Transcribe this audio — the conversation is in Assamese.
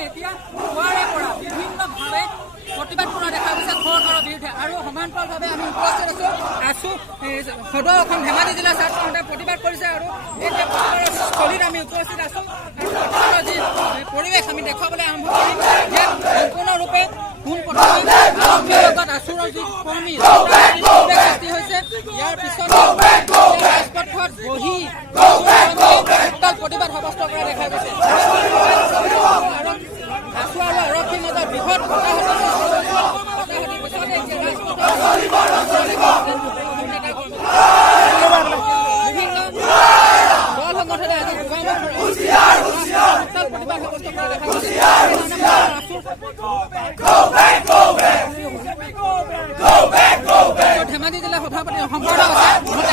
এতিয়া পুৱাৰে পৰা বিভিন্নভাৱে প্ৰতিবাদ কৰা দেখা গৈছে চৰকাৰৰ বিৰুদ্ধে আৰু সমান্তৰালভাৱে আমি উপস্থিত আছো সদৌ অসম ধেমাজি জিলা ছাত্ৰ সন্থাই প্ৰতিবাদ কৰিছে আৰু এই প্ৰতিবাদৰ স্থলীত আমি উপস্থিত আছো আৰু যি পৰিৱেশ আমি দেখুৱাবলৈ আৰম্ভ কৰিম যে সম্পূৰ্ণৰূপে পোনপ্ৰথমে আৰক্ষীৰ লগত আছুৰৰ যি কৰ্মী সৃষ্টি হৈছে ইয়াৰ পিছত ৰাজপথত বহি প্ৰতিবাদ সাব্যস্ত কৰা দেখা গৈছে আৰু আছু আৰু আৰক্ষীৰ মাজত বৃহৎ বিভিন্ন দল সংগঠনে আজি প্ৰতিবাদ সাব্যস্ত কৰা দেখা গৈছে ধেমাজি জিলা সভাপতি সম্পাদক আছে